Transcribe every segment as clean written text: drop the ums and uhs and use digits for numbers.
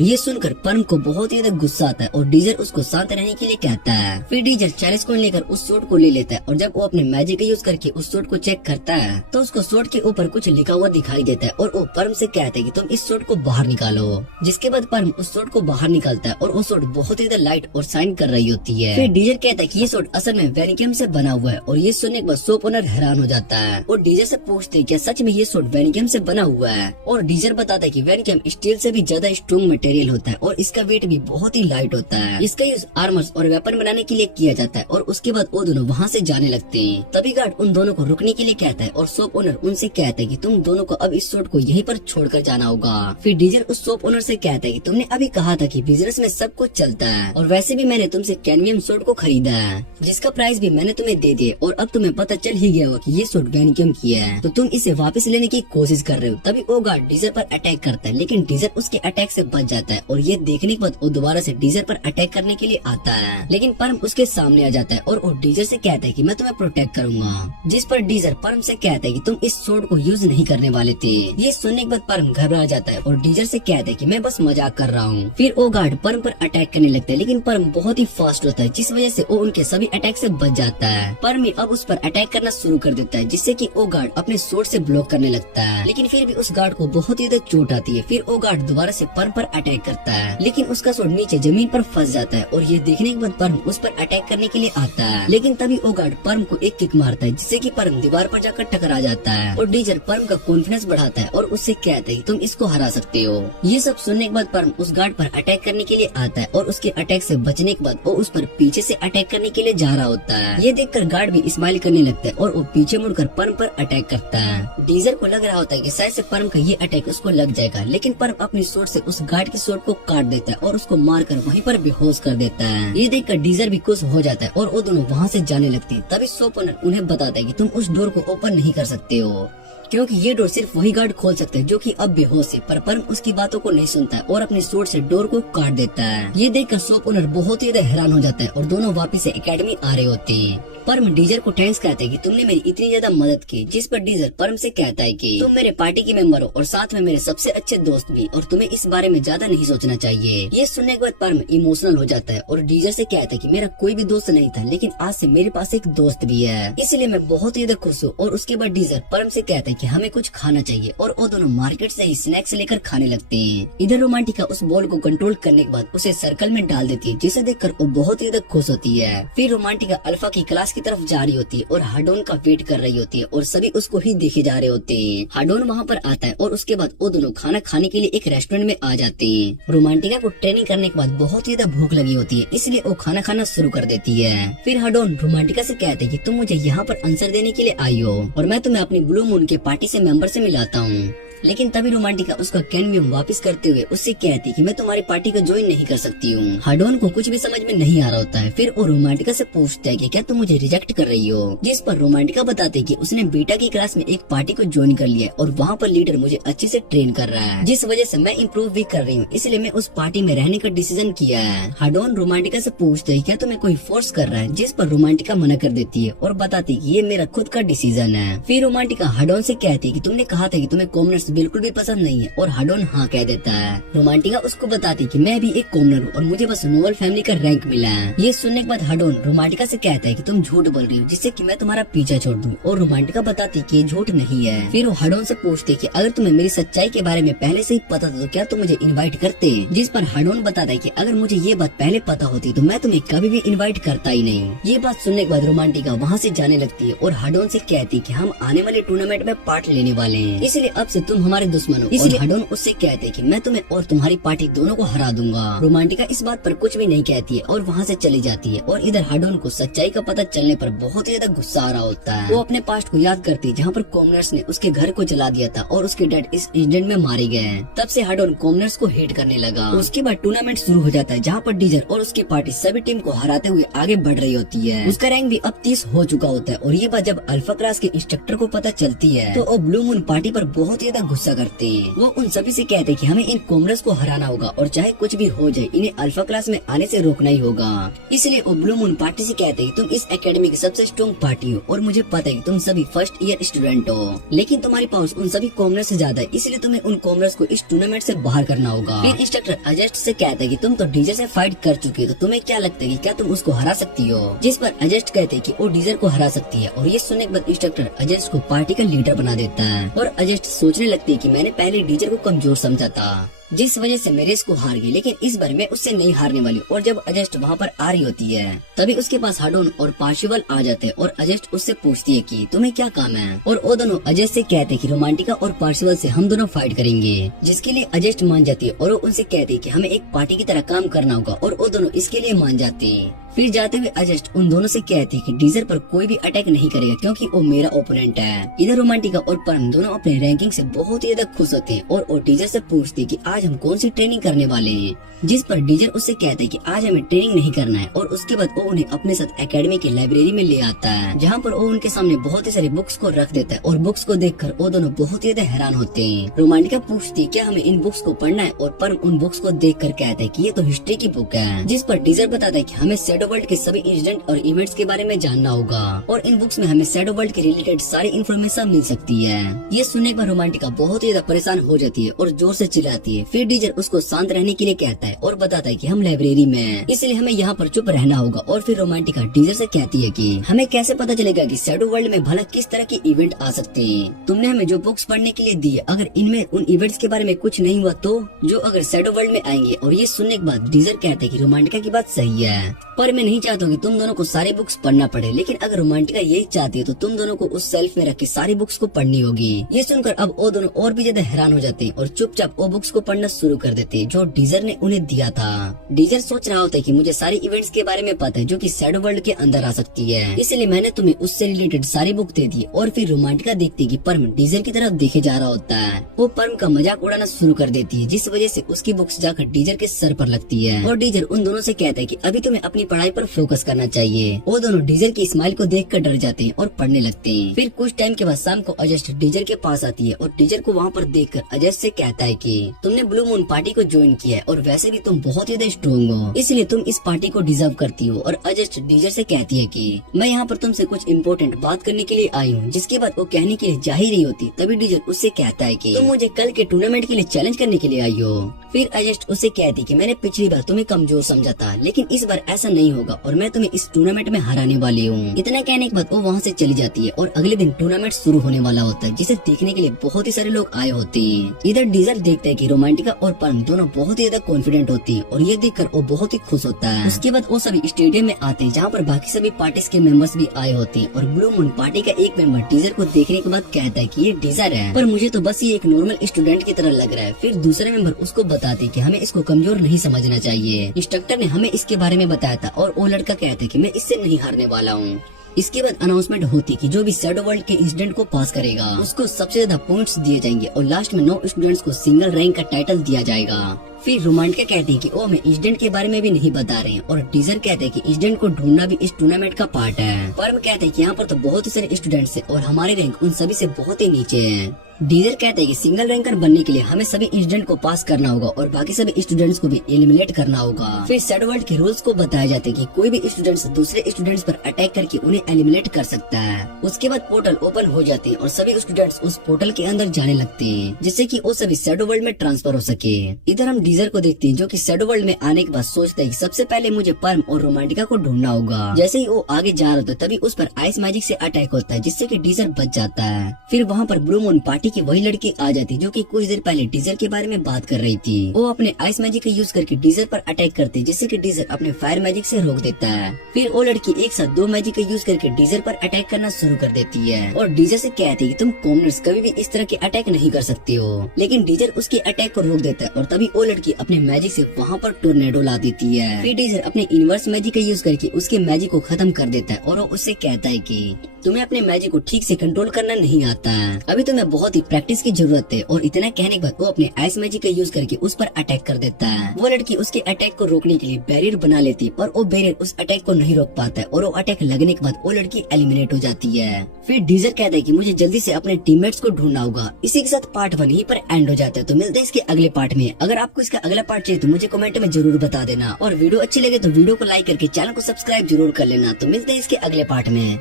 और ये सुनकर परम को बहुत ही ज्यादा गुस्सा आता है और डीजर उसको शांत रहने के लिए कहता है। फिर डीजर 40 कॉइन लेकर उस सूट को ले लेता है और जब वो अपने मैजिक का यूज करके उस सूट को चेक करता है तो उसको सूट के ऊपर कुछ लिखा हुआ दिखाई देता है और वो परम से कहता है कि तुम इस सूट को बाहर निकालो। जिसके बाद परम उस सूट को बाहर निकालता है और वो सूट बहुत ही ज्यादा लाइट और शाइन कर रही होती है। फिर डीजर कहता है कि ये सूट असल में वेनिकम से बना हुआ है और ये सुनने के बाद शॉप ओनर हैरान हो जाता है और डीजर से पूछते हैं क्या सच में ये सूट वेनिकम से बना हुआ है। और डीजर बताता है कि वेनिकम स्टील से भी ज्यादा स्ट्रॉन्ग मटेरियल होता है और इसका वेट भी बहुत ही लाइट होता है। इसका यूज आर्मर्स और वेपन बनाने के लिए किया जाता है और उसके बाद वो दोनों वहाँ से जाने लगते हैं। तभी गार्ड उन दोनों को रुकने के लिए कहता है और शॉप ओनर उनसे कहता है कि तुम दोनों को अब इस सूट को यहीं पर छोड़कर जाना होगा। फिर डीजर उस शॉप ओनर से कहता है कि तुमने अभी कहा था कि बिजनेस में सब कुछ चलता है और वैसे भी मैंने तुमसे कैडमियम सूट को खरीदा है जिसका प्राइस भी मैंने तुम्हें दे दिया और अब तुम्हें पता चल ही गया होगा कि ये सूट वेनिकम की है, तो तुम इसे वापस लेने की कोशिश कर रहे हो। तभी वो गार्ड डीजर पर अटैक करता है लेकिन डीजर उसके अटैक से बच जाता है और ये देखने के बाद वो दोबारा से डीजर पर अटैक करने के लिए आता है लेकिन परम उसके सामने आ जाता है और वो डीजर से कहता है कि मैं तुम्हें प्रोटेक्ट करूंगा। जिस पर डीजर परम से कहता है कि तुम इस सूट को यूज नहीं करने वाले थे। ये सुनने के बाद परम घबरा जाता है और डीजर से कहता है कि मैं बस मजाक कर रहा हूँ। फिर वो गार्ड परम पर अटैक करने लगता है लेकिन परम बहुत ही फास्ट होता है जिस वजह से वो उनके सभी अटैक से बच जाता है। परम अब उस पर अटैक करना शुरू कर देता है जिससे कि वो गार्ड अपने स्वॉर्ड से ब्लॉक करने लगता है लेकिन फिर भी उस गार्ड को बहुत ही ज्यादा चोट आती है। फिर वो गार्ड दोबारा से परम पर अटैक करता है लेकिन उसका स्वॉर्ड नीचे जमीन पर फंस जाता है और ये देखने के बाद परम उस पर अटैक करने के लिए आता है लेकिन तभी वो गार्ड परम को एक किक मारता है जिससे कि परम दीवार पर जाकर टकरा जाता है और डीजर परम का कॉन्फिडेंस बढ़ाता है और उससे कहता है कि तुम इसको हरा सकते हो। ये सब सुनने के बाद परम उस गार्ड पर अटैक करने के लिए आता है और उसके अटैक से बचने के बाद वो उस पर पीछे से अटैक करने के लिए जा रहा होता है। ये देखकर गार्ड भी स्माइल करने लगता है और वो पीछे मुड़कर परम पर अटैक करता है। डीजर को लग रहा होता है कि शायद से परम का ये अटैक उसको लग जाएगा लेकिन परम अपनी स्वॉर्ड से उस गार्ड की स्वॉर्ड को काट देता है और उसको मारकर वहीं पर बेहोश कर देता है। ये देखकर डीजर भी खुश हो जाता है और वो दोनों वहाँ से जाने लगते हैं। तभी शॉप ओनर उन्हें बताता है कि तुम उस डोर को ओपन नहीं कर सकते हो क्योंकि ये डोर सिर्फ वही गार्ड खोल सकते हैं जो कि अब बेहोश है। पर परम उसकी बातों को नहीं सुनता है और अपने स्वॉर्ड से डोर को काट देता है। ये देखकर शॉप ओनर बहुत ही हैरान हो जाता है और दोनों वापस से एकेडमी आ रहे होते हैं। परम डीजर को थैंक्स कहता है कि तुमने मेरी इतनी ज्यादा मदद की। जिस पर डीजर परम से कहता है कि तुम मेरे पार्टी के मेंबर हो और साथ में मेरे सबसे अच्छे दोस्त भी और तुम्हें इस बारे में ज्यादा नहीं सोचना चाहिए। ये सुनने के बाद परम इमोशनल हो जाता है और डीजर से कहता है कि मेरा कोई भी दोस्त नहीं था लेकिन आज से मेरे पास एक दोस्त भी है इसलिए मैं बहुत ही ज्यादा खुश हूँ। और उसके बाद डीजर परम से कहता है कि हमें कुछ खाना चाहिए और वो दोनों मार्केट से ही स्नैक्स लेकर खाने लगते हैं। इधर रोमांटिका उस बॉल को कंट्रोल करने के बाद उसे सर्कल में डाल देती है जिसे देखकर वो बहुत ही ज्यादा खुश होती है। फिर रोमांटिका अल्फा की क्लास की तरफ जा रही होती है और हाडोन का वेट कर रही होती है और सभी उसको ही देखे जा रहे होते हैं। हाडोन वहाँ पर आता है और उसके बाद वो दोनों खाना खाने के लिए एक रेस्टोरेंट में आ जाते हैं। रोमांटिका को ट्रेनिंग करने के बाद बहुत ही ज्यादा भूख लगी होती है इसलिए वो खाना खाना शुरू कर देती है। फिर हाडोन रोमांटिका से कहते हैं कि तुम मुझे यहाँ पर आंसर देने के लिए आई हो और मैं तुम्हें अपनी ब्लू मून के पार्टी से मेंबर से मिलाता हूँ। लेकिन तभी रोमांटिका उसका कैडमियम वापस करते हुए उससे कहती कि मैं तुम्हारी पार्टी को ज्वाइन नहीं कर सकती हूँ। हाडोन को कुछ भी समझ में नहीं आ रहा होता है। फिर वो रोमांटिका से पूछता है कि क्या तुम मुझे रिजेक्ट कर रही हो। जिस पर रोमांटिका बताते है कि उसने बीटा की क्लास में एक पार्टी को ज्वाइन कर लिया और वहाँ पर लीडर मुझे अच्छे से ट्रेन कर रहा है जिस वजह से मैं इम्प्रूव भी कर रही हूँ इसलिए मैं उस पार्टी में रहने का डिसीजन किया है। हाडोन रोमांटिका से पूछते है क्या तुम्हें कोई फोर्स कर रहा है। जिस पर रोमांटिका मना कर देती है और बताती है कि ये मेरा खुद का डिसीजन है। फिर रोमांटिका हाडोन से कहती है कि तुमने कहा था कि तुम्हें कॉमनर्स बिल्कुल भी पसंद नहीं है और हाडोन हाँ कह देता है। रोमांटिका उसको बताती कि मैं भी एक कॉमनर हूँ और मुझे बस नोबल फैमिली का रैंक मिला है। ये सुनने के बाद हाडोन रोमांटिका से कहता है कि तुम झूठ बोल रही हो जिससे कि मैं तुम्हारा पीछा छोड़ दूं और रोमांटिका बताती कि ये झूठ नहीं है। फिर वो हाडोन से पूछते कि अगर तुम्हें मेरी सच्चाई के बारे में पहले से ही पता था तो क्या तुम मुझे इन्वाइट करते। जिस पर हाडोन बताता है कि अगर मुझे ये बात पहले पता होती तो मैं तुम्हें कभी भी इन्वाइट करता ही नहीं। ये बात सुनने के बाद रोमांटिका वहाँ से जाने लगती है और हाडोन से कहती कि हम आने वाले टूर्नामेंट में पार्ट लेने वाले हैं इसलिए अब से तुम हमारे दुश्मन हो। इसलिए हाडोन उससे कहते हैं कि मैं तुम्हें और तुम्हारी पार्टी दोनों को हरा दूंगा। रोमांटिका इस बात पर कुछ भी नहीं कहती है और वहाँ से चली जाती है। और इधर हाडोन को सच्चाई का पता चलने पर बहुत ही ज्यादा गुस्सा आ रहा होता है। वो अपने पास्ट को याद करती है जहाँ पर कॉमनर्स ने उसके घर को जला दिया था और उसके डैड इस इंसिडेंट में मारे गए। तब से हाडोन कॉमनर्स को हेट करने लगा। उसके बाद टूर्नामेंट शुरू हो जाता है जहाँ पर डीजर और उसकी पार्टी सभी टीम को हराते हुए आगे बढ़ रही होती है। उसका रैंक भी अब 30 हो चुका होता है और ये बात जब अल्फा क्लास के इंस्ट्रक्टर को पता चलती है तो वो ब्लू मून पार्टी पर बहुत ही ज्यादा गुस्सा करते हैं। वो उन सभी से कहते हैं कि हमें इन कोमरस को हराना होगा और चाहे कुछ भी हो जाए इन्हें अल्फा क्लास में आने से रोकना ही होगा। इसलिए वो ब्लू मून पार्टी से कहते हैं कि तुम इस एकेडमी की सबसे स्ट्रॉन्ग पार्टी हो और मुझे पता है कि तुम सभी फर्स्ट ईयर स्टूडेंट हो, लेकिन तुम्हारी पावर्स उन सभी कोमरस से ज्यादा है, इसलिए तुम्हें उन कोमरस को इस टूर्नामेंट से बाहर करना होगा। फिर इंस्ट्रक्टर अजस्ट से कहता है कि तुम तो डीजर से फाइट कर चुके हो, तो तुम्हें क्या लगता है कि क्या तुम उसको हरा सकती हो? जिस पर अजस्ट कहते हैं कि वो डीजर को हरा सकती है और ये सुनने के बाद इंस्ट्रक्टर अजस्ट को पार्टी का लीडर बना देता है और अजस्ट सोचने लगती है कि मैंने पहले डीजर को कमजोर समझा था, जिस वजह से मैं रेस को हार गई, लेकिन इस बार मैं उससे नहीं हारने वाली। और जब अजस्ट वहाँ पर आ रही होती है तभी उसके पास हाडोन और पार्शिवल आ जाते हैं और अजस्ट उससे पूछती है कि तुम्हें क्या काम है, और वो दोनों अजस्ट से कहते हैं कि रोमांटिका और पार्शिवल से हम दोनों फाइट करेंगे, जिसके लिए अजस्ट मान जाती है और वो उनसे कहती है कि हमें एक पार्टी की तरह काम करना होगा और वो दोनों इसके लिए मान जाते हैं। फिर जाते हुए अजस्ट उन दोनों से कहती है कि डीजर पर कोई भी अटैक नहीं करेगा क्योंकि वो मेरा ओपोनेंट है। इधर रोमांटिका और परम दोनों अपने रैंकिंग से बहुत ही ज्यादा खुश होते हैं और वो डीजर से पूछती है कि आज हम कौन सी ट्रेनिंग करने वाले हैं, जिस पर डीजर उससे कहते हैं कि आज हमें ट्रेनिंग नहीं करना है। और उसके बाद वो उन्हें अपने साथ एकेडमी की लाइब्रेरी में ले आता है, जहाँ पर वो उनके सामने बहुत ही सारी बुक्स को रख देता है और बुक्स को देखकर वो दोनों बहुत ही ज्यादा हैरान होते हैं। रोमांटिका पूछती है क्या हमें इन बुक्स को पढ़ना है, और परम उन बुक्स को देखकर कहता है कि ये तो हिस्ट्री की बुक है, जिस पर डीजर बताता है कि हमें शैडो वर्ल्ड के सभी इंसिडेंट और इवेंट्स के बारे में जानना होगा और इन बुक्स में हमें शैडो वर्ल्ड के रिलेटेड सारी इन्फॉर्मेशन मिल सकती है। ये सुनने के बाद रोमांटिका बहुत ही ज्यादा परेशान हो जाती है और जोर से चिल्लाती है। फिर डीजर उसको शांत रहने के लिए कहता है और बताता है कि हम लाइब्रेरी में हैं, इसलिए हमें यहाँ पर चुप रहना होगा। और फिर रोमांटिका डीजर से कहती है कि हमें कैसे पता चलेगा कि शैडो वर्ल्ड में भला किस तरह के इवेंट आ सकते हैं, तुमने हमें जो बुक्स पढ़ने के लिए दी है अगर इनमें उन इवेंट्स के बारे में कुछ नहीं हुआ तो, जो अगर शैडो वर्ल्ड में आएंगे। और ये सुनने के बाद डीजर कहते हैं कि रोमांटिका की बात सही है, पर मैं नहीं चाहता हूँ कि तुम दोनों को सारी बुक्स पढ़ना पड़े, लेकिन अगर रोमांटिका यही चाहती है तो तुम दोनों को उस सेल्फ में रख के सारी बुक्स को पढ़नी होगी। ये सुनकर अब वो दोनों और भी ज्यादा हैरान हो जाते हैं और चुपचाप वो बुक्स को पढ़ना शुरू कर देते हैं जो डीजर ने उन्हें दिया था। डीजर सोच रहा होता है कि मुझे सारी इवेंट्स के बारे में पता है जो कि शैडो वर्ल्ड के अंदर आ सकती है, इसलिए मैंने तुम्हें उससे रिलेटेड सारी बुक दे दी। और फिर रोमांटिका देखती है कि परम डीजर की तरफ देखे जा रहा होता है, वो परम का मजाक उड़ाना शुरू कर देती है, जिस वजह से उसकी बुक्स जाकर डीजर के सर पर लगती है। और डीजर उन दोनों से कहता है कि अभी तुम्हें अपनी पढ़ाई पर फोकस करना चाहिए। वो दोनों डीजर की स्माइल को देखकर डर जाते हैं और पढ़ने लगते हैं। फिर कुछ टाइम के बाद शाम को अजस्ट डीजर के पास आती है और डीजर को वहाँ पर देखकर अजस्ट से कहता है कि तुमने ब्लू मून पार्टी को ज्वाइन किया है और वैसे भी तुम बहुत ज्यादा स्ट्रॉन्ग हो, इसलिए तुम इस पार्टी को डिजर्व करती हो। और अजस्ट डीजर से कहती है कि मैं यहाँ पर तुमसे कुछ इम्पोर्टेंट बात करने के लिए आई हूँ। जिसके बाद वो कहने के लिए जा ही रही होती तभी डीजर उससे कहता है कि तुम मुझे कल के टूर्नामेंट के लिए चैलेंज करने के लिए आई हो। फिर अजस्ट उससे कहती कि मैंने पिछली बार तुम्हें कमजोर समझा था, लेकिन इस बार ऐसा नहीं होगा और मैं तुम्हें इस टूर्नामेंट में हराने वाली हूँ। इतना कहने के बाद वो वहाँ से चली जाती है और अगले दिन टूर्नामेंट शुरू होने वाला होता है, जिसे देखने के लिए बहुत ही सारे लोग आए होते हैं। इधर डीजर देखते हैं कि रोमांटिका और परम दोनों बहुत ही ज्यादा कॉन्फिडेंट होती है और ये देखकर वो बहुत ही खुश होता है। उसके बाद वो सभी स्टेडियम में आते हैं जहाँ पर बाकी सभी पार्टीज के मेंबर्स भी आए होते हैं। और ब्लू मून पार्टी का एक मेंबर डीजर को देखने के बाद कहता है कि ये डीजर है, पर मुझे तो बस ये एक नॉर्मल स्टूडेंट की तरह लग रहा है। फिर दूसरे मेंबर उसको बताते कि हमें इसको कमजोर नहीं समझना चाहिए, इंस्ट्रक्टर ने हमें इसके बारे में बताया था। और वो लड़का कहता है कि मैं इससे नहीं हारने वाला हूँ। इसके बाद अनाउंसमेंट होती कि जो भी शैडो वर्ल्ड के इंसिडेंट को पास करेगा उसको सबसे ज्यादा पॉइंट्स दिए जाएंगे और लास्ट में 9 स्टूडेंट्स को सिंगल रैंक का टाइटल दिया जाएगा। फिर रोमांटिका कहते हैं कि वो हमें इंसिडेंट के बारे में भी नहीं बता रहे हैं और डीजर कहते हैं कि इंसिडेंट को ढूंढना भी इस टूर्नामेंट का पार्ट है। परम कहते हैं कि यहाँ पर तो बहुत ही सारे स्टूडेंट्स हैं और हमारे रैंक उन सभी से बहुत ही नीचे है। डीजर कहते हैं कि सिंगल रैंकर बनने के लिए हमें सभी इंसिडेंट को पास करना होगा और बाकी सभी स्टूडेंट्स को भी एलिमिनेट करना होगा। फिर शैडो वर्ल्ड के रूल्स को बताए जाते हैं कि कोई भी स्टूडेंट्स दूसरे स्टूडेंट्स पर अटैक करके उन्हें एलिमिनेट कर सकता है। उसके बाद पोर्टल ओपन हो जाते हैं और सभी स्टूडेंट्स उस पोर्टल के अंदर जाने लगते हैं, जिससे कि वो सभी शैडो वर्ल्ड में ट्रांसफर हो सके। इधर हम डीजर को देखते हैं जो कि शैडो वर्ल्ड में आने के बाद सोचता है कि सबसे पहले मुझे परम और रोमांटिका को ढूंढना होगा। जैसे ही वो आगे जा रहा था तभी उस पर आइस मैजिक से अटैक होता है, जिससे कि डीजर बच जाता है। फिर वहाँ पर ब्लू मून पार्टी की वही लड़की आ जाती जो कि कुछ देर पहले डीजर के बारे में बात कर रही थी। वो अपने आइस मैजिक का यूज करके डीजर पर अटैक करते, जिससे कि डीजर अपने फायर मैजिक से रोक देता है। फिर वो लड़की एक साथ 2 मैजिक का यूज करके डीजर पर अटैक करना शुरू कर देती है और डीजर से कहती है कि तुम कॉमनर्स कभी भी इस तरह के अटैक नहीं कर सकते हो, लेकिन डीजर उसके अटैक को रोक देता है और तभी वो लड़की अपने मैजिक से वहाँ पर टोर्नेडो ला देती है। फिर डीजर अपने इनवर्स मैजिक का यूज करके उसके मैजिक को खत्म कर देता है और वो उससे कहता है कि तुम्हें अपने मैजिक को ठीक से कंट्रोल करना नहीं आता है, अभी तो मैं बहुत उसकी प्रैक्टिस की जरूरत है। और इतना कहने के बाद वो अपने आइस मैजिक का यूज करके उस पर अटैक कर देता है। वो लड़की उसके अटैक को रोकने के लिए बैरियर बना लेती है, और वो बैरियर उस अटैक को नहीं रोक पाता है, और वो अटैक लगने के बाद वो लड़की एलिमिनेट हो जाती है। फिर डीजर कहता है कि मुझे जल्दी से अपने टीममेट्स को ढूंढना होगा। इसी के साथ पार्ट 1 यहीं पर एंड हो जाता है। तो मिलते हैं इसके अगले पार्ट में। अगर आपको इसका अगला पार्ट चाहिए तो मुझे कमेंट में जरूर बता देना, और वीडियो अच्छी लगे तो वीडियो को लाइक करके चैनल को सब्सक्राइब जरूर कर लेना। तो मिलते हैं इसके अगले पार्ट में।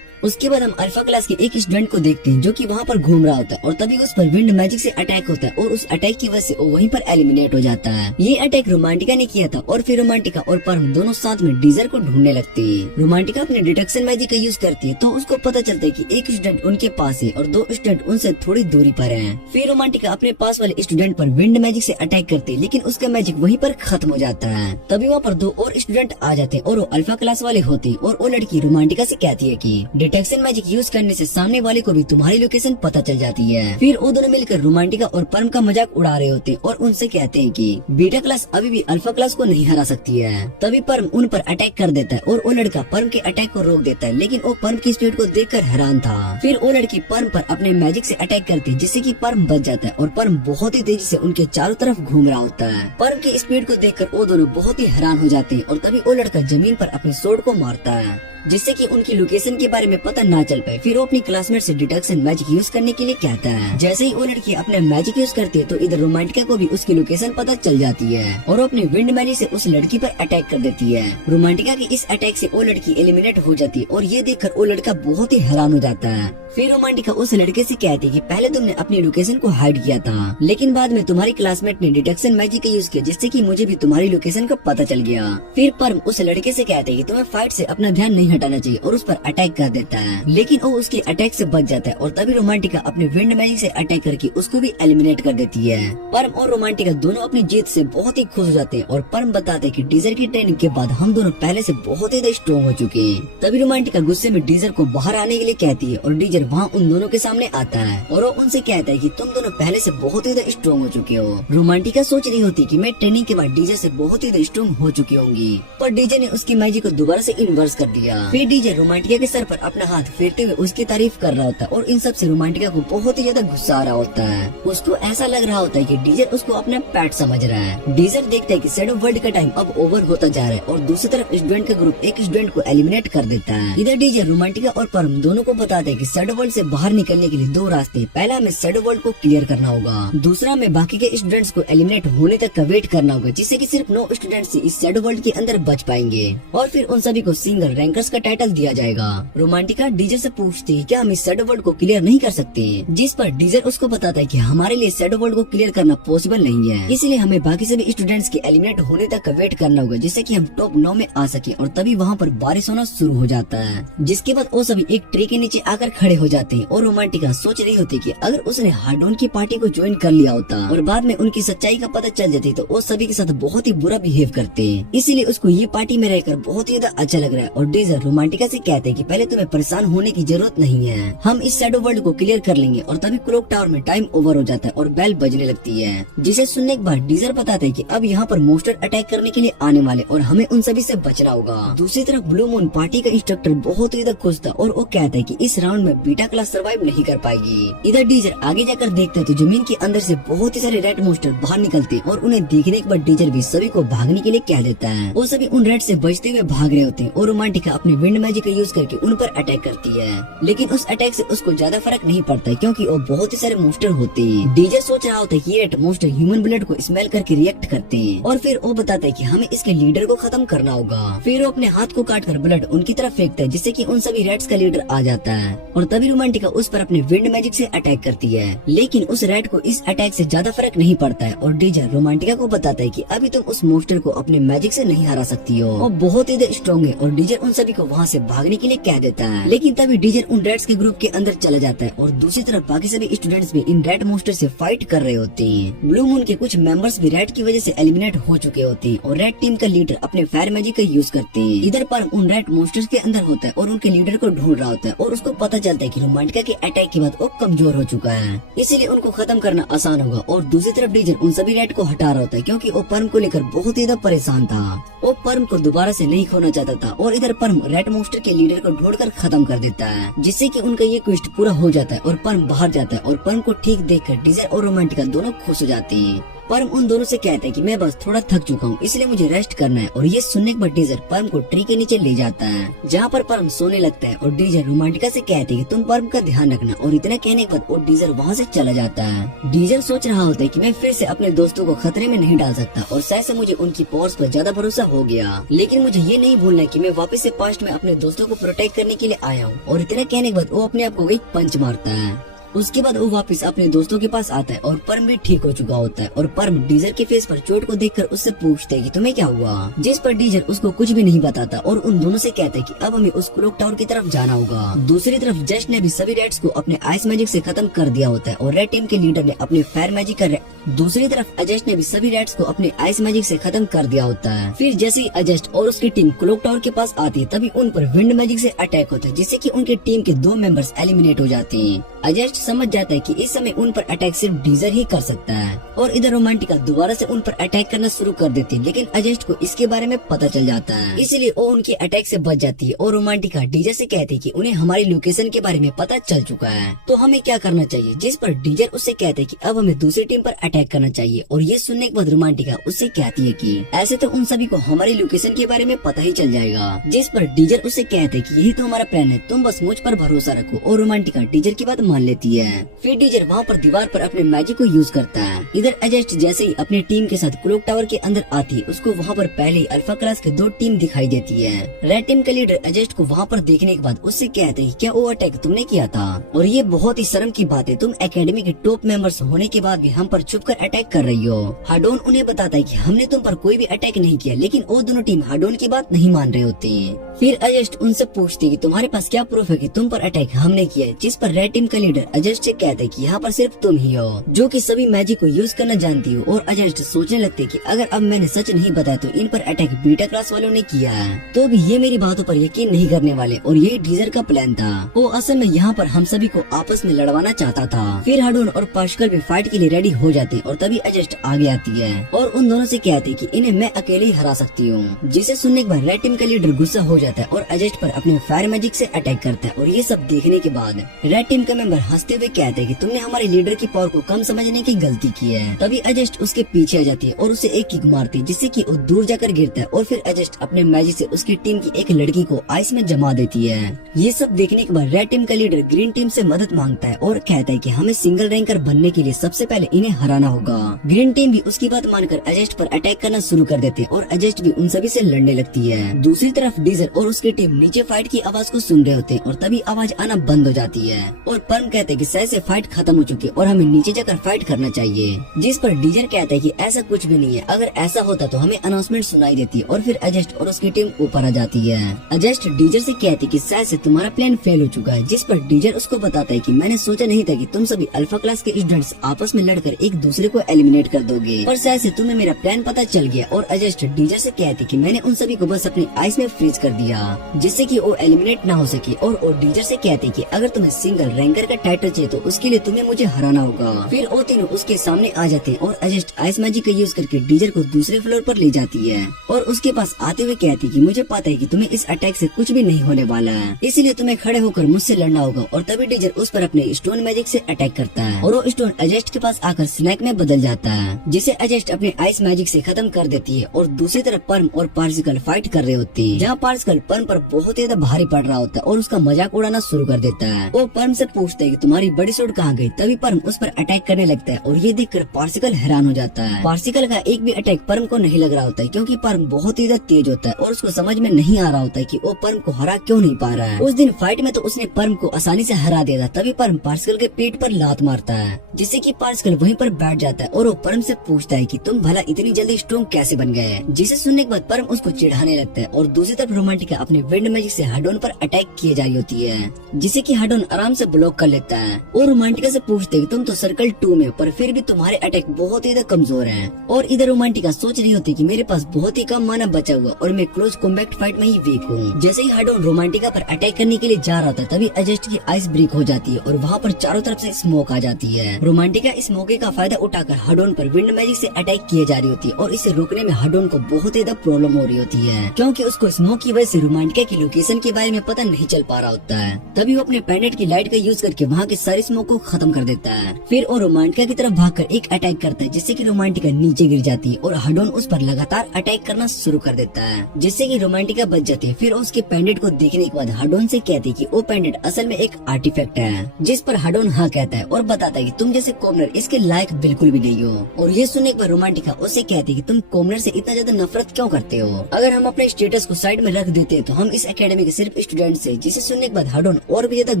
उसके बाद हम अल्फा क्लास के एक स्टूडेंट को देखते हैं जो कि वहाँ पर घूम रहा होता है, और तभी उस पर विंड मैजिक से अटैक होता है, और उस अटैक की वजह से वो वहीं पर एलिमिनेट हो जाता है। ये अटैक रोमांटिका ने किया था, और फिर रोमांटिका और परम दोनों साथ में डीजर को ढूंढने लगती है। रोमांटिका अपने डिटेक्शन मैजिक का यूज करती है, तो उसको पता चलता है कि एक स्टूडेंट उनके पास है और 2 स्टूडेंट उनसे थोड़ी दूरी पर है। फिर रोमांटिका अपने पास वाले स्टूडेंट पर विंड मैजिक से अटैक करती है, लेकिन उसका मैजिक वहीं पर खत्म हो जाता है। तभी वहाँ पर 2 और स्टूडेंट आ जाते हैं, और वो अल्फा क्लास वाले होते हैं, और वो लड़की रोमांटिका से कहती है कि डिटेक्शन मैजिक यूज करने से सामने वाले को भी तुम्हारी लोकेशन पता चल जाती है। फिर वो दोनों मिलकर रोमांटिका और परम का मजाक उड़ा रहे होते हैं, और उनसे कहते हैं कि बीटा क्लास अभी भी अल्फा क्लास को नहीं हरा सकती है। तभी परम उन पर अटैक कर देता है, और वो लड़का परम के अटैक को रोक देता है, लेकिन वो परम की स्पीड को देखकर हैरान था। फिर वो लड़की परम पर अपने मैजिक से अटैक करती है, जिससे कि परम बच जाता है, और परम बहुत ही तेजी से उनके चारों तरफ घूम रहा होता है। परम की स्पीड को देखकर वो दोनों बहुत ही हैरान हो जाते हैं, और तभी वो लड़का जमीन पर अपने स्वॉर्ड को मारता है, जिससे कि उनकी लोकेशन के बारे में पता ना चल पाए। फिर वो अपनी क्लासमेट से डिटेक्शन मैजिक यूज करने के लिए कहता है। जैसे ही वो लड़की अपने मैजिक यूज करती है, तो इधर रोमांटिका को भी उसकी लोकेशन पता चल जाती है, और वो अपनी विंड मैजिक से उस लड़की पर अटैक कर देती है। रोमांटिका की इस अटैक से वो लड़की एलिमिनेट हो जाती है, और ये देखकर वो लड़का बहुत ही हैरान हो जाता है। फिर रोमांटिका उस लड़के से कहती है कि पहले तुमने अपनी लोकेशन को हाइड किया था, लेकिन बाद में तुम्हारी क्लासमेट ने डिटेक्शन मैजिक का यूज किया, जिससे कि मुझे भी तुम्हारी लोकेशन का पता चल गया। फिर परम उस लड़के से कहते हैं कि तुम्हें फाइट से अपना ध्यान नहीं हटाना चाहिए, और उस पर अटैक कर देता है, लेकिन वो उसके अटैक से बच जाता है, और तभी रोमांटिका अपने विंड मैजिक से अटैक करके उसको भी एलिमिनेट कर देती है। परम और रोमांटिका दोनों अपनी जीत से बहुत ही खुश हो जाते हैं, और परम बताते हैं कि डीजर की ट्रेनिंग के बाद हम दोनों पहले से बहुत ही स्ट्रॉन्ग हो चुके हैं। तभी रोमांटिका गुस्से में डीजर को बाहर आने के लिए कहती है, और डीजर वहाँ उन दोनों के सामने आता है, और वो उनसे कहता है कि तुम दोनों पहले से बहुत ही स्ट्रॉन्ग हो चुके हो। रोमांटिका सोच रही होती कि मैं ट्रेनिंग के बाद डीजर से बहुत ही स्ट्रॉन्ग हो चुकी होंगी, पर डीजर ने उसकी मैजिक को दोबारा से इन्वर्स कर दिया। फिर डीजर रोमांटिका के सर पर अपना हाथ फेरते हुए उसकी तारीफ कर रहा होता है, और इन सब से रोमांटिका को बहुत ही ज्यादा गुस्सा आ रहा होता है। उसको ऐसा लग रहा होता है कि डीजर उसको अपना पेट समझ रहा है। डीजर देखता है कि शैडो वर्ल्ड का टाइम अब ओवर होता जा रहा है, और दूसरी तरफ स्टूडेंट का ग्रुप एक स्टूडेंट को एलिमिनेट कर देता है। इधर डीजर रोमांटिका और परम दोनों को बताते हैं कि शैडो वर्ल्ड से बाहर निकलने के लिए 2 रास्ते। पहला हमें शैडो वर्ल्ड को क्लियर करना होगा, दूसरा हमें बाकी के स्टूडेंट्स को एलिमिनेट होने तक का वेट करना होगा, जिससे कि सिर्फ 9 स्टूडेंट्स इस शैडो वर्ल्ड के अंदर बच पाएंगे, और फिर उन सभी को सिंगल रैंकर्स का टाइटल दिया जाएगा। रोमांटिका डीजर से पूछती है क्या हम इस शैडो वर्ल्ड को क्लियर नहीं कर सकते, जिस पर डीजर उसको बताता है कि हमारे लिए शैडो वर्ल्ड को क्लियर करना पॉसिबल नहीं है, इसलिए हमें बाकी सभी स्टूडेंट्स के एलिमिनेट होने तक का वेट करना होगा, जिससे कि हम टॉप 9 में आ सके। और तभी वहाँ पर बारिश होना शुरू हो जाता है, जिसके बाद वो सभी एक ट्री के नीचे आकर खड़े हो जाते हैं, और रोमांटिका सोच रही होती कि अगर उसने हार्डोन की पार्टी को ज्वाइन कर लिया होता और बाद में उनकी सच्चाई का पता चल जाती, तो वो सभी के साथ बहुत ही बुरा बिहेव करते हैं, इसीलिए उसको ये पार्टी में रहकर बहुत ही ज्यादा अच्छा लग रहा है। और डीजर रोमांटिका से कहते हैं कि पहले तुम्हें परेशान होने की जरूरत नहीं है, हम इस शैडो वर्ल्ड को क्लियर कर लेंगे। और तभी क्लॉक टावर में टाइम ओवर हो जाता है, और बेल बजने लगती है, जिसे सुनने के बाद डीजर बताता है कि अब यहाँ पर मोस्टर अटैक करने के लिए आने वाले, और हमें उन सभी से बचना होगा। दूसरी तरफ ब्लू मून पार्टी का इंस्ट्रक्टर बहुत ही ज्यादा खुश था, और वो कहता है कि इस राउंड में बीटा क्लास सर्वाइव नहीं कर पाएगी। इधर डीजर आगे जाकर देखता है तो जमीन के अंदर से बहुत ही सारे रेड मोस्टर बाहर निकलते हैं, और उन्हें देखने के बाद डीजर भी सभी को भागने के लिए कह देता है। वो सभी उन रेड से बचते हुए भाग रहे होते हैं, और रोमांटिका अपने विंड मैजिक का यूज करके उन पर अटैक करती है, लेकिन उस अटैक से उसको ज्यादा फर्क नहीं पड़ता है, क्योंकि वो बहुत ही सारे मोस्टर होते हैं। डीजर सोच रहा होता है कि ये रेड मोस्टर ह्यूमन ब्लड को स्मेल करके रिएक्ट करते हैं, और फिर वो बताता है कि हमें इसके लीडर को खत्म करना होगा। फिर वो अपने हाथ को काट कर ब्लड उनकी तरफ फेंकता है, जिससे कि उन सभी रेड्स का लीडर आ जाता है, और तभी रोमांटिका उस पर अपने विंड मैजिक से अटैक करती है, लेकिन उस रेड को इस अटैक से ज्यादा फर्क नहीं पड़ता है। और डीजर रोमांटिका को बताता है कि अभी तुम उस मोस्टर को अपने मैजिक से नहीं हरा सकती हो, वो बहुत ही स्ट्रॉन्ग है। और डीजर उन सभी को वहाँ से भागने के लिए कह देता है, लेकिन तभी डीजर उन रेड्स के ग्रुप के अंदर चला जाता है, और दूसरी तरफ बाकी सभी स्टूडेंट्स भी इन रेड मोस्टर से फाइट कर रहे होते हैं। ब्लू मून के कुछ मेंबर्स भी रेड की वजह से एलिमिनेट हो चुके होते हैं, और रेड टीम का लीडर अपने फायर मैजिक का यूज करते हैं। इधर पर उन रेड मोस्टर्स के अंदर होता है, और उनके लीडर को ढूंढ रहा होता है, और उसको पता चलता है कि रोमांटिका के अटैक के बाद वो कमजोर हो चुका है, इसीलिए उनको खत्म करना आसान होगा। और दूसरी तरफ डीजर उन सभी रेड को हटा रहा होता है, क्योंकि वो परम को लेकर बहुत ही ज्यादा परेशान था। वो परम को दोबारा से नहीं खोना चाहता था, और इधर परम परम रेड मॉन्स्टर के लीडर को ढूंढकर खत्म कर देता है, जिससे कि उनका ये क्वेस्ट पूरा हो जाता है और परम बाहर जाता है और परम को ठीक देखकर डीजर और रोमांटिका दोनों खुश हो जाते हैं। परम उन दोनों से कहता है कि मैं बस थोड़ा थक चुका हूँ, इसलिए मुझे रेस्ट करना है। और ये सुनने के बाद डीजर परम को ट्री के नीचे ले जाता है, जहाँ पर परम सोने लगता है और डीजर रोमांटिका से कहते हैं कि तुम परम का ध्यान रखना। और इतना कहने के बाद वो डीजर वहाँ से चला जाता है। डीजर सोच रहा होता है कि मैं फिर से अपने दोस्तों को खतरे में नहीं डाल सकता और शायद से मुझे उनकी पावर्स पर ज्यादा भरोसा हो गया, लेकिन मुझे ये नहीं भूलना कि मैं वापस से पास्ट में अपने दोस्तों को प्रोटेक्ट करने के लिए आया हूँ। और इतना कहने के बाद वो अपने आप को एक पंच मारता है। उसके बाद वो वापस अपने दोस्तों के पास आता है और परम भी ठीक हो चुका होता है। और परम डीजर के फेस पर चोट को देखकर उससे पूछते है कि तुम्हें क्या हुआ, जिस पर डीजर उसको कुछ भी नहीं बताता और उन दोनों से कहता है कि अब हमें उस क्लॉक टावर की तरफ जाना होगा। दूसरी तरफ जस्ट ने भी सभी रेड्स को अपने आइस मैजिक से खत्म कर दिया होता है और रेड टीम के लीडर ने अपने फायर मैजिक कर दूसरी तरफ अजस्ट ने भी सभी रेड्स को अपने आइस मैजिक से खत्म कर दिया होता है। फिर जैसे ही अजस्ट और उसकी टीम क्लॉक टावर के पास आती है तभी उन पर विंड मैजिक से अटैक होता है, जिससे कि उनके टीम के 2 मेंबर्स एलिमिनेट हो जाते हैं। अजस्ट समझ जाता है कि इस समय उन पर अटैक सिर्फ डीजर ही कर सकता है और इधर रोमांटिका दोबारा से उन पर अटैक करना शुरू कर देती है, लेकिन अजस्ट को इसके बारे में पता चल जाता है, इसलिए वो उनके अटैक से बच जाती है। और रोमांटिका डीजर से कहती है कि उन्हें हमारी लोकेशन के बारे में पता चल चुका है, तो हमें क्या करना चाहिए, जिस पर डीजर उससे कहते हैं कि अब हमें दूसरी टीम पर अटैक करना चाहिए। और ये सुनने के बाद रोमांटिका उससे कहती है कि ऐसे तो उन सभी को हमारी लोकेशन के बारे में पता ही चल जाएगा, जिस पर डीजर उससे कहते हैं कि यही तो हमारा प्लान है, तुम बस मुझ पर भरोसा रखो। और रोमांटिका डीजर की बात मान लेती है। फिर डीजर वहाँ पर दीवार पर अपने मैजिक को यूज करता है। इधर अजस्ट जैसे ही अपनी टीम के साथ क्लॉक टावर के अंदर आती है, उसको वहाँ पर पहले ही अल्फा क्लास के 2 टीम दिखाई देती है। रेड टीम का लीडर अजस्ट को वहाँ पर देखने के बाद उससे कहते हैं क्या वो अटैक तुमने किया था, और ये बहुत ही शर्म की बात है, तुम एकेडमी के टॉप मेंबर्स होने के बाद भी हम पर छुप कर अटैक कर रही हो। हाडोन उन्हें बताता है कि हमने तुम पर कोई भी अटैक नहीं किया, लेकिन वो दोनों टीम हाडोन की बात नहीं मान रहे होते हैं। फिर अजस्ट उनसे पूछती है कि तुम्हारे पास क्या प्रूफ है कि तुम पर अटैक हमने किया है, जिस पर रेड टीम का लीडर अजस्ट से कहते हैं कि यहाँ पर सिर्फ तुम ही हो जो कि सभी मैजिक को यूज करना जानती हो। और अजस्ट सोचने लगते कि अगर अब मैंने सच नहीं बताया तो इन पर अटैक बीटा क्लास वालों ने किया है, तो भी ये मेरी बातों पर यकीन नहीं करने वाले। और यही डीजर का प्लान था, वो असल में यहाँ पर हम सभी को आपस में लड़वाना चाहता था। फिर हाडोन और पास्कल भी फाइट के लिए रेडी हो जाते और तभी अजस्ट आगे आती है और उन दोनों से कहती कि इन्हें मैं अकेले ही हरा सकती हूँ, जिसे सुनने के बाद रेड टीम का लीडर गुस्सा हो जाता है और अजस्ट पर अपने फायर मैजिक से अटैक करता है। और ये सब देखने के बाद रेड टीम का मेंबर हंसते हुए कहते हैं कि तुमने हमारे लीडर की पावर को कम समझने की गलती की है। तभी अजस्ट उसके पीछे आ जाती है और उसे एक किक मारती है, जिससे कि वो दूर जाकर गिरता है। और फिर अजस्ट अपने मैजिक से उसकी टीम की एक लड़की को आइस में जमा देती है। ये सब देखने के बाद रेड टीम का लीडर ग्रीन टीम से मदद मांगता है और कहता है कि हमें सिंगल रैंकर बनने के लिए सबसे पहले इन्हें हराना होगा। ग्रीन टीम भी उसकी बात मानकर अजस्ट पर अटैक करना शुरू कर देते हैं और अजस्ट भी उन सभी से लड़ने लगती है। दूसरी तरफ डीजर और उसकी टीम नीचे फाइट की आवाज को सुन रहे होते हैं और तभी आवाज आना बंद हो जाती है और परम कहते हैं कि शायद से फाइट खत्म हो चुकी है और हमें नीचे जाकर फाइट करना चाहिए, जिस पर डीजर कहता है कि ऐसा कुछ भी नहीं है, अगर ऐसा होता तो हमें अनाउंसमेंट सुनाई देती। और फिर अजस्ट और उसकी टीम ऊपर आ जाती है। अजस्ट डीजर से कहती कि शायद से तुम्हारा प्लान फेल हो चुका है, जिस पर डीजर उसको बताता है कि मैंने सोचा नहीं था कि तुम सभी अल्फा क्लास के स्टूडेंट्स आपस में लड़कर एक दूसरे को एलिमिनेट कर दोगे, पर शायद से तुम्हें मेरा प्लान पता चल गया। और अजस्ट डीजर से कहती कि मैंने उन सभी को बस अपनी आइस में फ्रीज कर दिया, जिससे कि वो एलिमिनेट ना हो सके। और डीजर से कहती कि अगर तुम्हें सिंगल रैंकर का टाइटल चाहिए तो उसके लिए तुम्हें मुझे हराना होगा। फिर वो तीनों उसके सामने आ जाते हैं और अजस्ट आइस मैजिक का यूज करके डीजर को दूसरे फ्लोर पर ले जाती है और उसके पास आते हुए कहती कि मुझे पता है कि तुम्हें इस अटैक से कुछ भी नहीं होने वाला है, इसलिए तुम्हें खड़े होकर मुझसे लड़ना होगा। और तभी डीजर उस पर अपने स्टोन मैजिक से अटैक करता है और वो स्टोन अजस्ट के पास आकर स्नैक में बदल जाता है, जिसे अजस्ट अपने आइस मैजिक से खत्म कर देती है। और दूसरी तरफ परम और पार्सिकल फाइट कर रहे होते हैं, जहाँ पार्सिकल परम पर बहुत ज्यादा भारी पड़ रहा होता है और उसका मजाक उड़ाना शुरू कर देता है। वो परम से पूछता है कि तुम्हारी बड़ी सूट कहाँ गई। तभी परम उस पर अटैक करने लगता है और ये देखकर पार्सिकल हैरान हो जाता है। पार्सिकल का एक भी अटैक परम को नहीं लग रहा होता है, क्योंकि परम बहुत ही ज्यादा तेज होता है और उसको समझ में नहीं आ रहा होता है कि वो परम को हरा क्यों नहीं पा रहा है। उस दिन फाइट में तो उसने परम को आसानी से हरा दिया था। तभी परम पार्सिकल के पेट पर लात मारता है, जिससे कि पार्सिकल वहीं पर बैठ जाता है और वो परम से पूछता है कि तुम भला इतनी जल्दी स्ट्रॉन्ग कैसे बन गए, जिसे सुनने के बाद परम उसको चिढ़ाने लगता है। और दूसरी तरफ रोमांटिका अपने विंड मैजिक से हाडोन पर अटैक किए जा रही होती है, जिसे कि हाडोन आराम से ब्लॉक कर लेता है। और रोमांटिका से पूछते है कि तुम तो सर्कल 2 में, पर फिर भी तुम्हारे अटैक बहुत ही कमजोर हैं। और इधर रोमांटिका सोच रही होती कि मेरे पास बहुत ही कम माना बचा हुआ और मैं क्लोज कॉम्बैट फाइट में ही वीक हूँ। जैसे ही हाडोन रोमांटिका पर अटैक करने के लिए जा रहा था तभी अजस्ट की आइस ब्रेक हो जाती है और वहाँ पर चारों तरफ से स्मोक आ जाती है। रोमांटिका इस मौके का फायदा उठाकर हाडोन पर विंड मैजिक से अटैक किए जा रही होती है और इसे रोकने में हाडोन को बहुत ज्यादा प्रॉब्लम हो रही होती है, क्योंकि उसको स्मोक की वजह से रोमांटिका की लोकेशन के बारे में पता नहीं चल पा रहा होता है। तभी वो अपने पेंडेंट की लाइट का यूज करके वहाँ के सारे स्मोक को खत्म कर देता है। फिर वो रोमांटिका की तरफ भागकर एक अटैक करता है, जिससे कि रोमांटिका नीचे गिर जाती है और हाडोन उस पर लगातार अटैक करना शुरू कर देता है, जिससे कि रोमांटिका बच जाती है। फिर उसके पेंडेंट को देखने के बाद हाडोन से कहती है कि वो पेंडेंट असल में एक आर्टिफैक्ट है, जिस पर हाडोन हाँ कहता है और बताता है कि तुम जैसे कॉमनर इसके लायक बिल्कुल भी नहीं हो। और ये सुनने के बाद रोमांटिका उससे कहती है कि तुम कॉमनर से इतना ज्यादा नफरत क्यों करते हो? अगर हम अपने स्टेटस को साइड में रख देते हैं तो हम इस एकेडमी के सिर्फ स्टूडेंट से। जिसे सुनने के बाद हाडोन और भी ज्यादा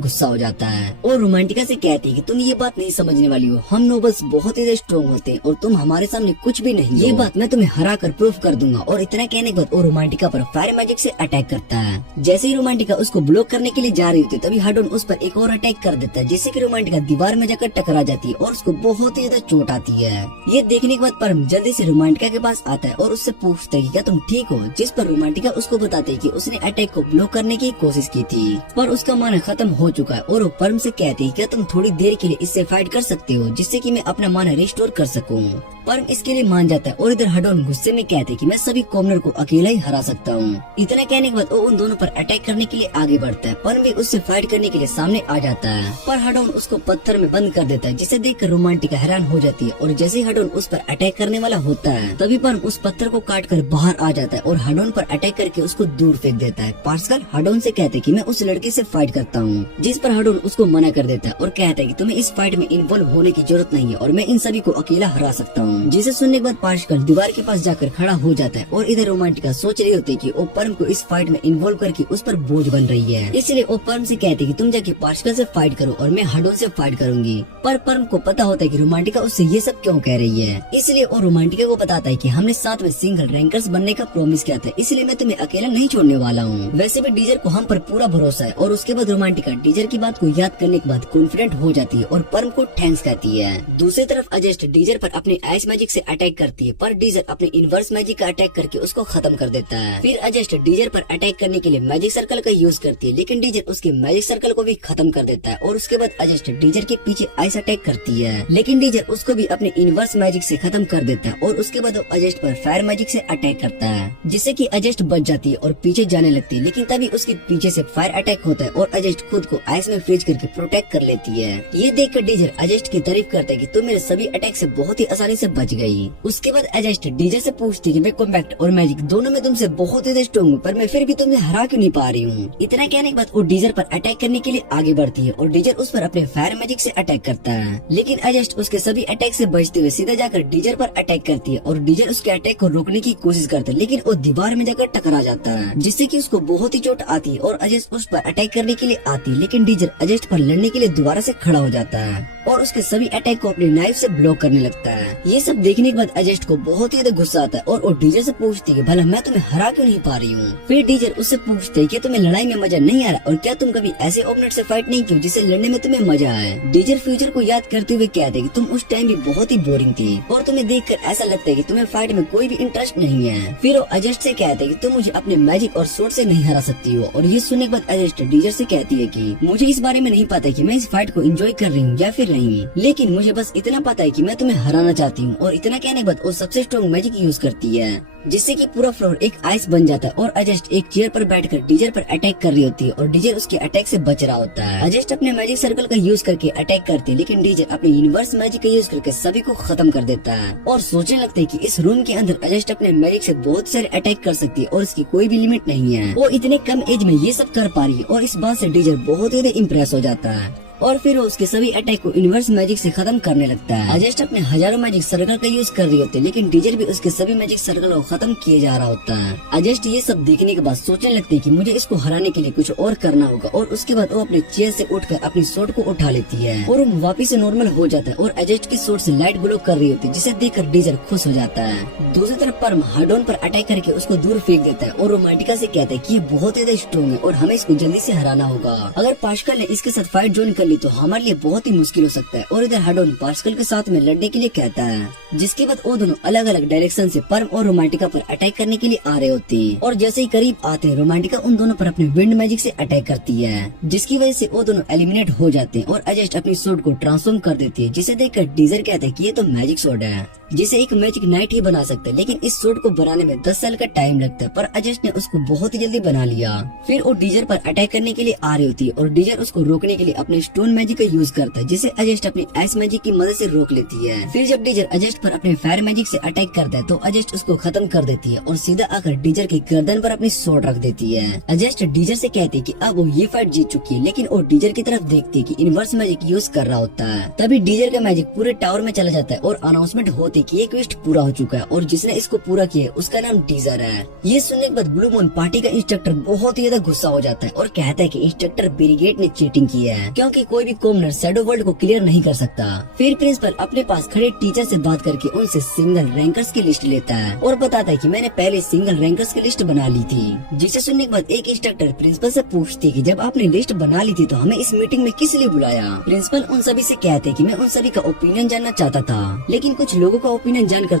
गुस्सा हो जाता है और रोमांटिका से कहती है कि तुम ये बात नहीं समझने वाली हो, हम नोबल्स बहुत ही ज्यादा स्ट्रॉन्ग होते हैं और तुम हमारे सामने कुछ भी नहीं। ये बात मैं तुम्हें हरा कर प्रूफ कर दूंगा। और इतना कहने के बाद वो रोमांटिका पर फायर मैजिक से अटैक करता है। जैसे ही रोमांटिका उसको ब्लॉक करने के लिए जा रही होती है तभी हाडोन उस पर एक और अटैक कर देता है, जिससे कि रोमांटिका दीवार में जाकर टकरा जाती है और उसको बहुत ही ज्यादा चोट आती है। ये देखने के बाद परम जल्दी से रोमांटिका के पास आता है और उससे पूछता है कि क्या तुम ठीक हो? जिस पर रोमांटिका उसको बताते है कि उसने अटैक को ब्लॉक करने की कोशिश की थी पर उसका मन खत्म हो चुका है। और वो परम से कहती है क्या तुम थोड़ी देर के लिए इससे फाइट कर सकते हो, जिससे कि मैं अपना मन रिस्टोर कर सकूं। परम इसके लिए मान जाता है और इधर हाडोन गुस्से में कहते हैं कि मैं सभी कॉमनर को अकेला ही हरा सकता हूँ। इतना कहने के बाद वो उन दोनों पर अटैक करने के लिए आगे बढ़ता है। परम भी उससे फाइट करने के लिए सामने आ जाता है पर हाडोन उसको पत्थर में बंद कर देता है, जिसे देखकर रोमांटिका हैरान हो जाती है। और जैसे ही हाडोन उस पर अटैक करने वाला होता है तभी परम उस पत्थर को काट कर बाहर आ जाता है और हाडोन पर अटैक करके उसको दूर फेंक देता है। पार्सकल हाडोन से कहते हैं कि मैं उस लड़के से फाइट करता हूँ, जिस पर हाडोन उसको मना कर देता है और कहता है कि तुम्हें इस फाइट में इन्वॉल्व होने की जरूरत नहीं है और मैं इन सभी को अकेला हरा सकता हूँ। जिसे सुनने के बाद पार्सकल दीवार के पास जाकर खड़ा हो जाता है और इधर रोमांटिका सोच रही होती है कि वो परम को इस फाइट में इन्वॉल्व करके उस पर बोझ बन रही है। इसलिए वो परम से कहती है कि तुम जाके पार्सकल से फाइट करो और मैं हाडोन से फाइट करूंगी। पर परम को पता होता है कि रोमांटिका उससे ये सब क्यों कह रही है, इसलिए वो रोमांटिका को बताता है कि हमने साथ में सिंगल रैंकर्स बनने का प्रॉमिस किया था, इसलिए मैं तुम्हें अकेला नहीं छोड़ने वाला हूँ। वैसे भी डीजर को हम पर पूरा भरोसा है। और उसके बाद रोमांटिका डीजर की बात को याद करने के बाद कॉन्फिडेंट हो जाती है और परम को थैंक्स कहती है। दूसरी तरफ अजेस्ट डीजर पर अपने आइस मैजिक से अटैक करती है पर डीजर अपने इनवर्स मैजिक का अटैक करके उसको खत्म कर देता है। फिर अजेस्ट डीजर पर अटैक करने के लिए मैजिक सर्कल का यूज करती है, लेकिन डीजर उसके मैजिक सर्कल को भी खत्म कर देता है। और उसके बाद अजेस्ट डीजर के पीछे आइस अटैक करती है, लेकिन डीजर उसको भी अपने इनवर्स मैजिक से खत्म कर देता है। और उसके बाद वो अजेस्ट पर फायर मैजिक से अटैक करता है, जिससे कि अजेस्ट बच जाती है और पीछे जाने लगती है। लेकिन तभी उसके पीछे से फायर अटैक होता है और अजेस्ट खुद को आइस में फ्रीज करके प्रोटेक्ट कर लेती है। ये देखकर डीजर अजेस्ट की तारीफ करता है कि तुम मेरे सभी अटैक से बहुत ही आसानी से बच गई। उसके बाद अजेस्ट डीजर से पूछती है कि मैं कॉम्बैक्ट और मैजिक दोनों में तुमसे बहुत ही स्ट्रॉन्ग हूँ, पर मैं फिर भी तुम्हें हरा क्यों नहीं पा रही हूँ। इतना कहने के बाद वो डीजर पर अटैक करने के लिए आगे बढ़ती है और डीजर उस पर अपने फायर मैजिक से अटैक करता है, लेकिन अजेस्ट उसके सभी अटैक से बचते हुए सीधा जाकर डीजर पर अटैक करती है। और डीजर उसके अटैक को रोकने की कोशिश करता है, लेकिन वो दीवार में जाकर टकरा जाता है, जिससे कि उसको बहुत ही चोट आती है। और अजेस्ट उस पर अटैक करने के लिए आती है, लेकिन डीजर अजेस्ट पर लड़ने के लिए दोबारा से खड़ा हो जाता है और उसके सभी अटैक को अपने नाइफ से ब्लॉक करने लगता है। ये सब देखने के बाद अजेस्ट को बहुत ही गुस्सा आता है और वो डीजर से पूछती है भला मैं तुम्हें हरा क्यों नहीं पा रही हूँ। फिर डीजर उससे पूछते है कि तुम्हें लड़ाई में मजा नहीं आ रहा और क्या तुम कभी ऐसे ओपोनेंट से फाइट नहीं की जिससे लड़ने में तुम्हें मजा आए। डीजर फ्यूचर को याद करते हुए कहते कि तुम उस टाइम भी बहुत ही बोरिंग थी और तुम्हें देखकर ऐसा लगता है कि तुम्हें फाइट में कोई भी इंटरेस्ट नहीं है। फिर वो अजेस्ट से कहते कि तुम मुझे अपने मैजिक और स्वॉर्ड से नहीं हरा सकती हो। और ये सुनने के बाद अजेस्ट डीजर से कहती है कि मुझे इस बारे में नहीं पता कि मैं इस फाइट को एंजॉय कर रही हूँ या फिर नहीं, लेकिन मुझे बस इतना पता है कि मैं तुम्हें हराना चाहती हूँ। और इतना कहने के बाद वो सबसे स्ट्रॉन्ग मैजिक यूज करती है, जिससे कि पूरा फ्लोर एक आइस बन जाता है और अजेस्ट एक चेयर पर बैठकर डीजर पर अटैक कर रही होती है और डीजर उसके अटैक से बच रहा होता है। अजेस्ट अपने मैजिक सर्कल का यूज करके अटैक करती है, लेकिन डीजर अपने यूनिवर्स मैजिक का यूज करके सभी को खत्म कर देता है और सोचने लगता है कि इस रूम के अंदर अजेस्ट अपने मैजिक से बहुत सारे अटैक कर सकती है और इसकी कोई भी लिमिट नहीं है। वो इतने कम एज में ये सब कर पा रही है और इस बात से डीजर बहुत ज्यादा इम्प्रेस हो जाता है और फिर वो उसके सभी अटैक को यूनिवर्स मैजिक से खत्म करने लगता है। अजेस्ट अपने हजारों मैजिक सर्कल का यूज कर रही होती है, लेकिन डीजर भी उसके सभी मैजिक सर्कल को खत्म किए जा रहा होता है। अजेस्ट ये सब देखने के बाद सोचने लगती है कि मुझे इसको हराने के लिए कुछ और करना होगा और उसके बाद वो अपने चेयर से उठकर अपनी स्वॉर्ड को उठा लेती है और वो वापिस से नॉर्मल हो जाता है और अजेस्ट की स्वॉर्ड से लाइट ग्लो कर रही होती है, जिसे देखकर डीजर खुश हो जाता है। दूसरी तरफ परम हार्डोन पर अटैक करके उसको दूर फेंक देता है और रोमांटिका से कहता है कि ये बहुत ज्यादा स्ट्रॉन्ग है और हमें इसको जल्दी से हराना होगा। अगर पास्कल ने इसके साथ फाइट ज्वाइन कर ली तो हमारे लिए बहुत ही मुश्किल हो सकता है। और इधर हार्डोन पास्कल के साथ में लड़ने के लिए कहता है, जिसके बाद वो दोनों अलग अलग डायरेक्शन से पर्म और रोमांटिका पर अटैक करने के लिए आ रहे होते हैं। और जैसे ही करीब आते हैं, रोमांटिका उन दोनों पर अपने विंड मैजिक से अटैक करती है, जिसकी वजह से वो दोनों एलिमिनेट हो जाते हैं। और अजस्ट अपनी सोड को ट्रांसफॉर्म कर देती है, जिसे देखकर डीजर कहते हैं कि ये तो मैजिक सोड है, जिसे एक मैजिक नाइट ही बना सकता है। लेकिन इस सोड को बनाने में 10 साल का टाइम लगता है, पर अजस्ट ने उसको बहुत ही जल्दी बना लिया। फिर वो डीजर पर अटैक करने के लिए आ रही होती है और डीजर उसको रोकने के लिए अपने स्टोन मैजिक का यूज करता है, जिसे अजस्ट अपनी आइस मैजिक की मदद से रोक लेती है। फिर जब डीजर अजस्ट पर अपने फायर मैजिक से अटैक करता है तो अजस्ट उसको खत्म कर देती है और सीधा आकर डीजर की गर्दन पर अपनी सोड रख देती है। अजस्ट डीजर से कहती है कि अब वो ये फाइट जीत चुकी है, लेकिन वो डीजर की तरफ देखती है कि इनवर्स मैजिक यूज कर रहा होता है। तभी डीजर का मैजिक पूरे टावर में चला जाता है और अनाउंसमेंट होती है कि ये क्वेस्ट पूरा हो चुका है और जिसने इसको पूरा किया है उसका नाम डीजर है। ये सुनने के बाद ब्लू मून पार्टी का इंस्ट्रक्टर बहुत ही ज्यादा गुस्सा हो जाता है और कहता है कि इंस्ट्रक्टर ब्रिगेड ने चीटिंग की है, क्योंकि कोई भी कॉमनर शैडो वर्ल्ड को क्लियर नहीं कर सकता। फिर प्रिंसिपल अपने पास खड़े टीचर से बात करके उनसे सिंगल रैंकर्स की लिस्ट लेता है और बताता है कि मैंने पहले सिंगल रैंकर्स की लिस्ट बना ली थी। जिसे सुनने के बाद एक इंस्ट्रक्टर प्रिंसिपल से पूछती है कि जब आपने लिस्ट बना ली थी तो हमें इस मीटिंग में किस लिए बुलाया। प्रिंसिपल उन सभी से कहते हैं कि मैं उन सभी का ओपिनियन जानना चाहता था, लेकिन कुछ लोगों का ओपिनियन जानकर